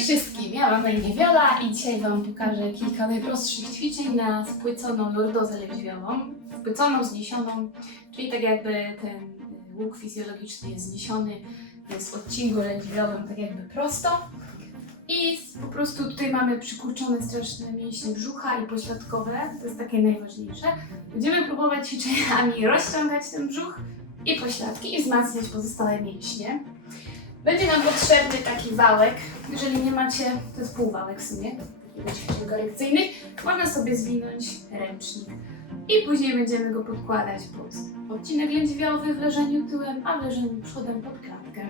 wszystkim, ja mam na imię Wiola i dzisiaj Wam pokażę kilka najprostszych ćwiczeń na spłyconą lordozę lędźwiową. Spłyconą, zniesioną, czyli tak jakby ten łuk fizjologiczny jest zniesiony z odcinku lędźwiowym tak jakby prosto. I po prostu tutaj mamy przykurczone straszne mięśnie brzucha i pośladkowe, to jest takie najważniejsze. Będziemy próbować ćwiczeniami rozciągać ten brzuch i pośladki i wzmacniać pozostałe mięśnie. Będzie nam potrzebny taki wałek. Jeżeli nie macie, to jest półwałek w sumie, takich ćwiczeń korekcyjnych. Można sobie zwinąć ręcznik. I później będziemy go podkładać pod odcinek lędźwiowy w leżeniu tyłem, a w leżeniu przodem pod klatkę.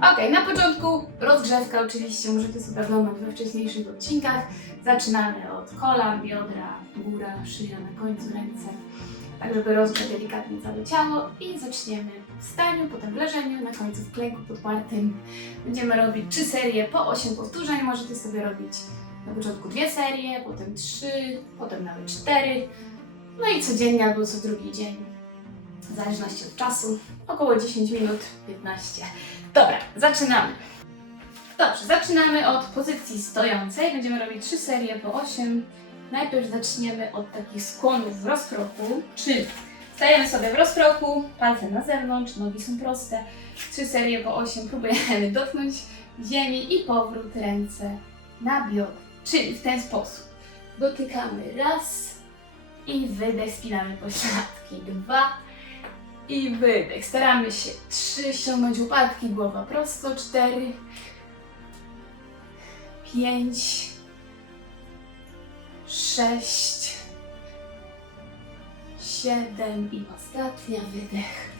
Ok, na początku rozgrzewka oczywiście, możecie sobie oglądać we wcześniejszych odcinkach. Zaczynamy od kolan, biodra, góra, szyja, na końcu ręce. Tak, żeby rozgrzać delikatnie całe ciało i zaczniemy w staniu, potem w leżeniu, na końcu w klęku podpartym. Będziemy robić trzy serie po 8 powtórzeń. Możecie sobie robić na początku dwie serie, potem trzy, potem nawet cztery. No i codziennie albo co drugi dzień, w zależności od czasu, około 10 minut, 15. Dobra, zaczynamy. Dobrze, zaczynamy od pozycji stojącej. Będziemy robić trzy serie po 8. Najpierw zaczniemy od takich skłonów w rozkroku, czyli stajemy sobie w rozkroku, palce na zewnątrz, nogi są proste. Trzy serie po 8 próbujemy dotknąć ziemi i powrót ręce na biodra. Czyli w ten sposób dotykamy raz i wydech, spinamy pośladki. Dwa i wydech. Staramy się trzy, ściągnąć łopatki, głowa prosto. Cztery, pięć, sześć, siedem i ostatnia wydech.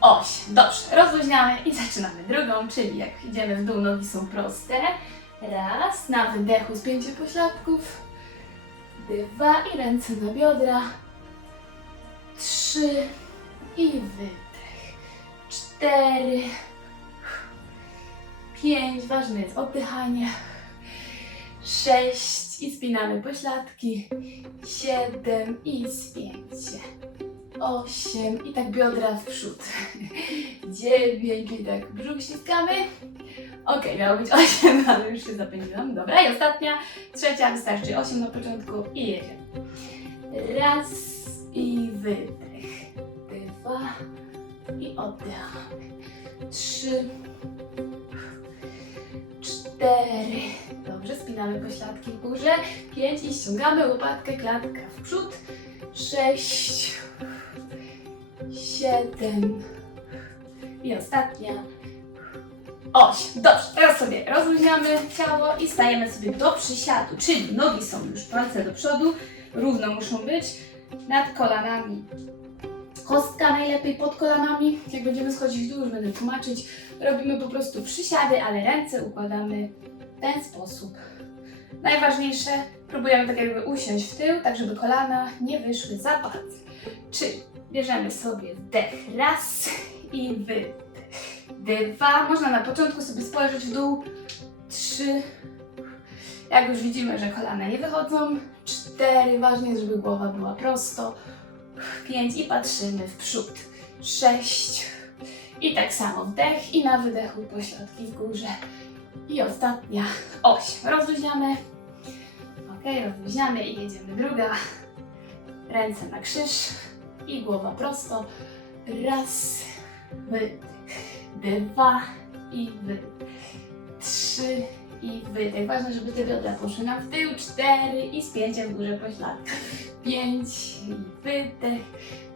Osiem. Dobrze, rozluźniamy i zaczynamy drugą, czyli jak idziemy w dół, nogi są proste. Raz, na wydechu spięcie pośladków. Dwa i ręce na biodra. Trzy i wydech. Cztery. Pięć, ważne jest oddychanie. Sześć i spinamy pośladki. Siedem i spięcie. Osiem i tak biodra w przód. Dziewięć i tak brzuch ściskamy. Okej, miało być 8, ale już się zapędziłam. Dobra, i ostatnia, trzecia, wystarczy 8 na początku i jedziemy. Raz i wydech. Dwa i oddychamy. Trzy. Cztery. Dobrze, spinamy pośladki w górze. Pięć i ściągamy łopatkę, klatka w przód. Sześć. Siedem. I ostatnia. Osiem. Dobrze, teraz sobie rozluźniamy ciało i stajemy sobie do przysiadu, czyli nogi są już palce do przodu, równo muszą być, nad kolanami. Kostka najlepiej pod kolanami. Jak będziemy schodzić w dół, już będę tłumaczyć. Robimy po prostu przysiady, ale ręce układamy ten sposób. Najważniejsze, próbujemy tak jakby usiąść w tył, tak żeby kolana nie wyszły za palce. Czyli bierzemy sobie wdech raz i wydech. Dwa. Można na początku sobie spojrzeć w dół. Trzy. Jak już widzimy, że kolana nie wychodzą. Cztery. Ważne jest, żeby głowa była prosto. Pięć. I patrzymy w przód. Sześć. I tak samo wdech i na wydechu pośladki w górze. I ostatnia. Osiem. Rozluźniamy. Ok, rozluźniamy i jedziemy druga. Ręce na krzyż i głowa prosto. Raz. Wydech dwa i wydech. Trzy i wydech. Ważne, żeby te biodra poszły nam w tył. Cztery i spięcie w górze pośladka. Pięć i wydech.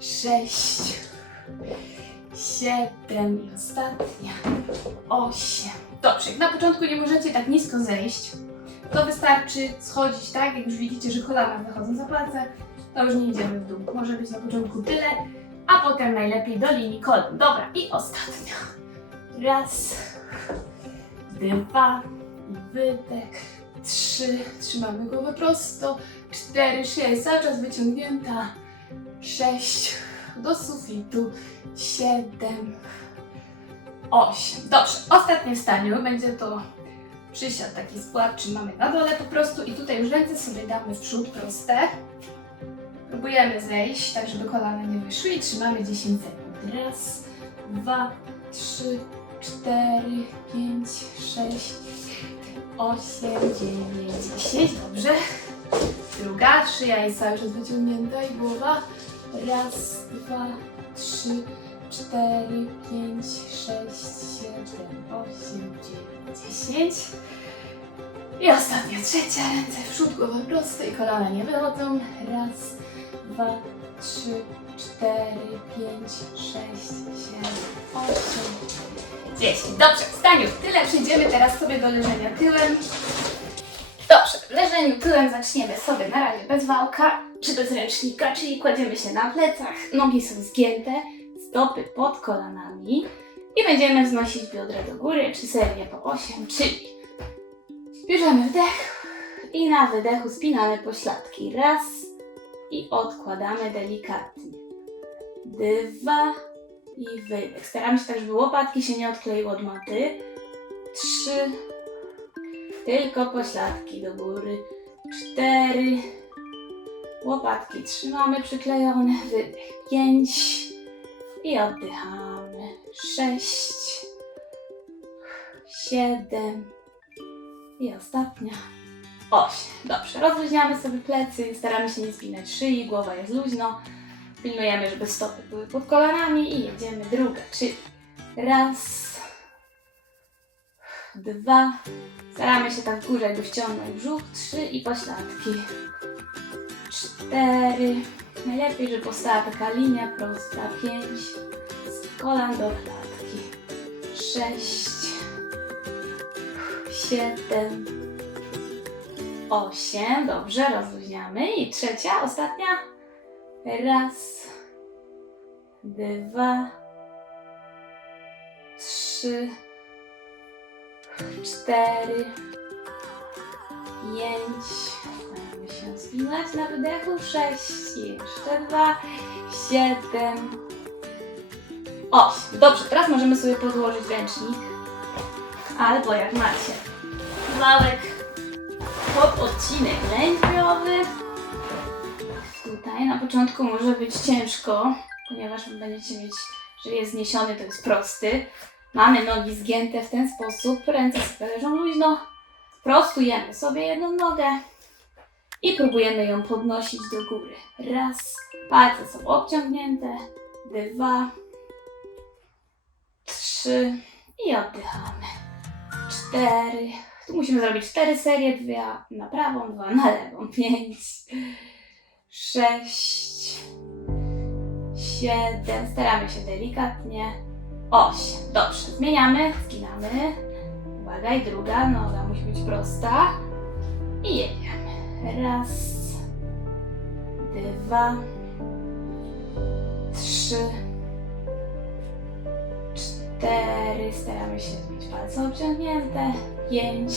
Sześć. Siedem i ostatnia. Osiem. Dobrze, jak na początku nie możecie tak nisko zejść, to wystarczy schodzić tak, jak już widzicie, że kolana wychodzą za palce, to już nie idziemy w dół. Może być na początku tyle, a potem najlepiej do linii kolan. Dobra, i ostatnia. Raz, dwa, wydech, trzy, trzymamy głowę prosto, cztery, jest cały czas wyciągnięta, sześć, do sufitu, siedem, osiem. Dobrze, ostatnie w staniu będzie to przysiad taki spławczy mamy na dole po prostu i tutaj już ręce sobie damy w przód proste. Próbujemy zejść, tak żeby kolana nie wyszły i trzymamy 10 sekund. Raz, dwa, trzy, cztery, pięć, sześć, osiem, dziewięć, dziesięć. Dobrze. Druga, szyja jest cały czas wyciągnięta i głowa. Raz, dwa, trzy, cztery, pięć, sześć, siedem, osiem, dziewięć, dziesięć. I ostatnia, trzecia, ręce w przód, głowa prosto i kolana nie wychodzą. Raz, dwa, trzy, cztery, pięć, sześć, siedem, osiem, dziesięć. Dobrze, Staniu, tyle przejdziemy teraz sobie do leżenia tyłem. Dobrze, w leżeniu tyłem zaczniemy sobie na razie bez wałka, czy bez ręcznika, czyli kładziemy się na plecach, nogi są zgięte, stopy pod kolanami i będziemy wznosić biodra do góry, czy serię po 8, czyli bierzemy wdech i na wydechu spinamy pośladki. Raz i odkładamy delikatnie. Dwa i wydech. Staramy się tak, żeby łopatki się nie odkleiły od maty. Trzy, tylko pośladki do góry. Cztery. Łopatki trzymamy przyklejone. Wydech. Pięć. I oddychamy. Sześć. Siedem. I ostatnia. Osiem. Dobrze. Rozluźniamy sobie plecy. Staramy się nie spinać szyi. Głowa jest luźno. Pilnujemy, żeby stopy były pod kolanami. I jedziemy druga. Czyli raz. Dwa. Staramy się tak w górę, jakby wciągnąć brzuch. Trzy i pośladki. Cztery. Najlepiej, żeby powstała taka linia prosta. Pięć. Z kolan do klatki. Sześć. Siedem. Osiem. Dobrze, rozluźniamy. I trzecia, ostatnia. Raz. Dwa. Trzy cztery, pięć, spinać na wydechu, sześć, jeszcze dwa, siedem, osiem. Dobrze, teraz możemy sobie podłożyć ręcznik, albo jak macie, wałek pod odcinek lędźwiowy. Tutaj na początku może być ciężko, ponieważ będziecie mieć, że jest zniesiony, to jest prosty. Mamy nogi zgięte w ten sposób, ręce leżą luźno. Prostujemy sobie jedną nogę i próbujemy ją podnosić do góry. Raz, palce są obciągnięte, dwa, trzy i oddychamy. Cztery. Tu musimy zrobić cztery serie, dwie na prawą, dwa na lewą. Pięć, sześć, siedem. Staramy się delikatnie. Osiem. Dobrze, zmieniamy, zginamy. Uwaga, i druga noga musi być prosta. I jedziemy. Raz, dwa, trzy, cztery. Staramy się mieć palce obciągnięte. Pięć,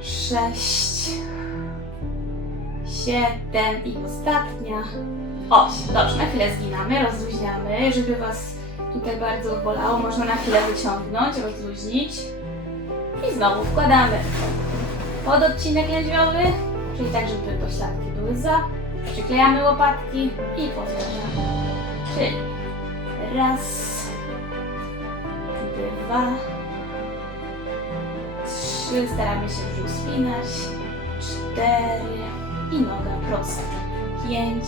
sześć, siedem i ostatnia. Osiem. Dobrze, na chwilę zginamy, rozluźniamy, żeby Was tutaj bardzo bolało. Można na chwilę wyciągnąć, rozluźnić. I znowu wkładamy pod odcinek lędźwiowy, czyli tak, żeby pośladki były za. Przyklejamy łopatki i powtarzamy. Czyli raz, dwa, trzy. Staramy się brzuch spinać. Cztery i noga prosta. Pięć,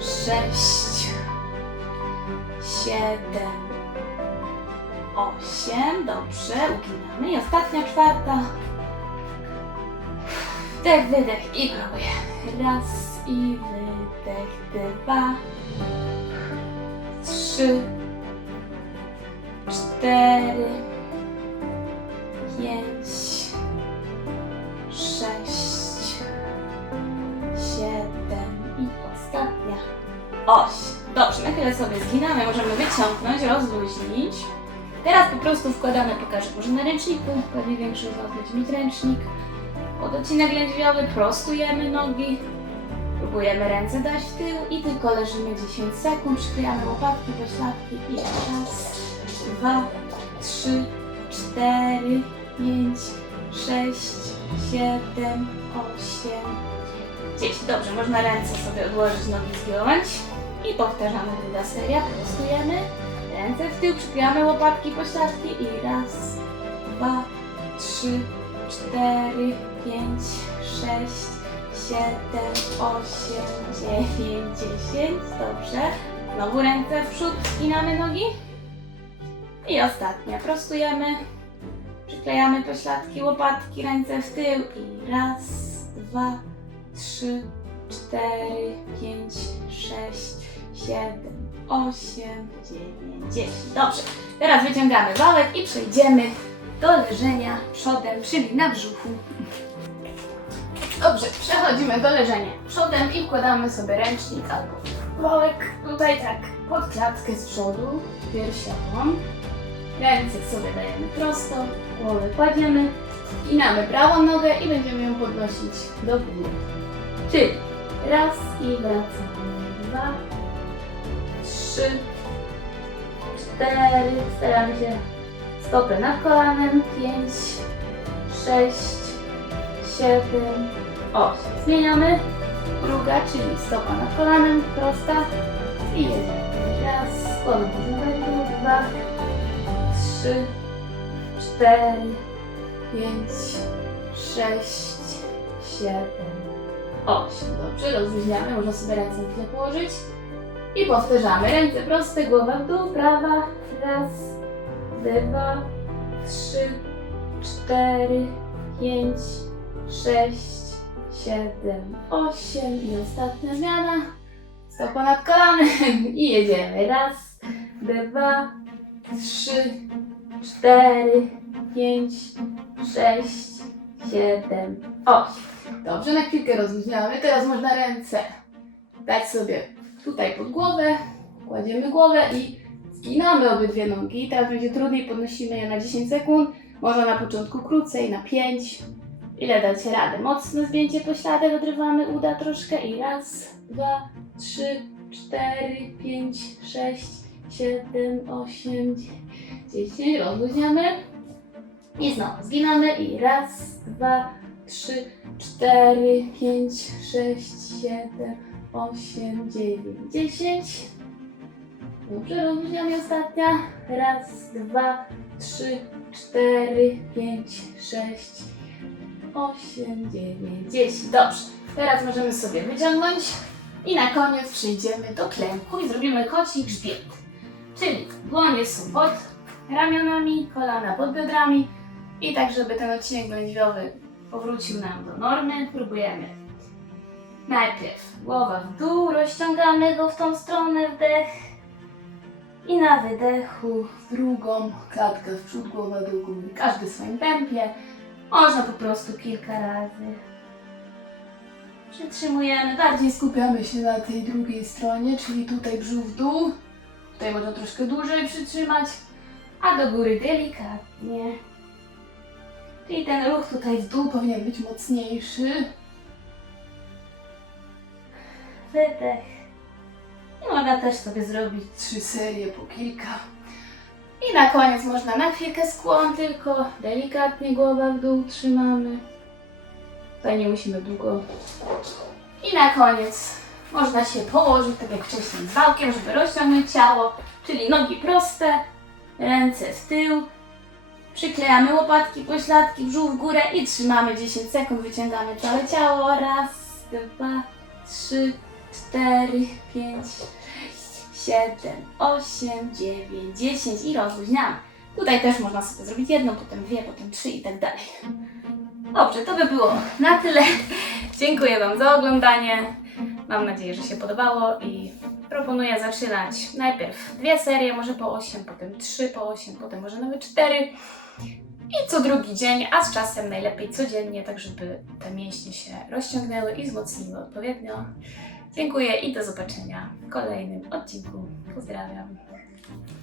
sześć, siedem, osiem. Dobrze, uginamy. I ostatnia, czwarta. Wdech, wydech i próbujemy. Raz i wydech, dwa, trzy, cztery, pięć, sześć, siedem i ostatnia. Osiem. Dobrze, na chwilę sobie zginamy, możemy wyciągnąć, rozluźnić. Teraz po prostu wkładamy, pokażę może na ręczniku, pewnie większość z Was będzie mieć ręcznik. Pod odcinek lędźwiowy prostujemy nogi, próbujemy ręce dać w tył i tylko leżymy 10 sekund, przyklejamy łopatki, pośladki i raz, dwa, trzy, cztery, pięć, sześć, siedem, osiem, dziesięć. Dobrze, można ręce sobie odłożyć, nogi zgiąć. I powtarzamy druga seria, prostujemy, ręce w tył, przyklejamy łopatki, pośladki i raz, dwa, trzy, cztery, pięć, sześć, siedem, osiem, dziewięć, dziesięć. Dobrze. Znowu ręce w przód, spinamy nogi. I ostatnia. Prostujemy. Przyklejamy pośladki, łopatki, ręce w tył i raz, dwa, trzy, cztery, pięć, sześć, siedem, osiem, dziewięć, dziesięć. Dobrze. Teraz wyciągamy wałek i przejdziemy do leżenia przodem, czyli na brzuchu. Dobrze, przechodzimy do leżenia przodem i wkładamy sobie ręcznik albo wałek tutaj tak pod klatkę z przodu, piersiową. Ręce sobie dajemy prosto, głowę kładziemy, ginamy prawą nogę i będziemy ją podnosić do góry. Czyli raz i wracamy. Dwa, trzy, cztery. Staramy się stopy nad kolanem. Pięć, sześć, siedem, osiem. Zmieniamy. Druga, czyli stopa nad kolanem, prosta. I jedziemy. Raz, składam pozycję. Dwa, trzy, cztery, pięć, sześć, siedem, osiem. Dobrze, rozluźniamy. Można sobie ręce na położyć. I powtarzamy. Ręce proste, głowa w dół, prawa. Raz, dwa, trzy, cztery, pięć, sześć, siedem, osiem. I ostatnia zmiana. Stopa nad kolanem. I jedziemy. Raz, dwa, trzy, cztery, pięć, sześć, siedem, osiem. Dobrze, na chwilkę rozluźniamy. Teraz można ręce dać sobie tutaj pod głowę, kładziemy głowę i zginamy obydwie nogi. Teraz będzie trudniej, podnosimy je na 10 sekund. Można na początku krócej, na 5. Ile dacie radę? Mocne zdjęcie pośladek, odrywamy uda troszkę i raz, dwa, trzy, cztery, pięć, sześć, siedem, osiem, dziesięć. Rozluźniamy. I znowu zginamy i raz, dwa, trzy, cztery, pięć, sześć, siedem, osiem, dziewięć, dziesięć. Dobrze, rozluźniamy ostatnia. Raz, dwa, trzy, cztery, pięć, sześć, osiem, dziewięć, dziesięć. Dobrze. Teraz możemy sobie wyciągnąć i na koniec przejdziemy do klęku i zrobimy koci grzbiet. Czyli dłonie są pod ramionami, kolana pod biodrami i tak, żeby ten odcinek lędźwiowy powrócił nam do normy, próbujemy Najpierw głowa w dół, rozciągamy go w tą stronę, wdech. I na wydechu drugą, klatka w przód, głowa do góry. Każdy w swoim tempie. Można po prostu kilka razy. Przytrzymujemy, bardziej skupiamy się na tej drugiej stronie, czyli tutaj brzuch w dół. Tutaj można troszkę dłużej przytrzymać, a do góry delikatnie. Czyli ten ruch tutaj w dół powinien być mocniejszy. Wydech. I można też sobie zrobić trzy serie po kilka. I na koniec można na chwilkę skłon, tylko delikatnie głowa w dół trzymamy. Tutaj nie musimy długo. I na koniec można się położyć, tak jak wcześniej z wałkiem, żeby rozciągnąć ciało, czyli nogi proste, ręce w tył. Przyklejamy łopatki, pośladki, brzuch w górę i trzymamy 10 sekund, wyciągamy całe ciało. Raz, dwa, trzy, cztery, pięć, sześć, siedem, osiem, dziewięć, dziesięć i rozluźniamy. Tutaj też można sobie zrobić jedną, potem dwie, potem trzy i tak dalej. Dobrze, to by było na tyle. Dziękuję Wam za oglądanie. Mam nadzieję, że się podobało i proponuję zaczynać najpierw dwie serie, może po 8, potem 3 po 8, potem może nawet 4 i co drugi dzień, a z czasem najlepiej codziennie, tak żeby te mięśnie się rozciągnęły i wzmocniły odpowiednio. Dziękuję i do zobaczenia w kolejnym odcinku. Pozdrawiam.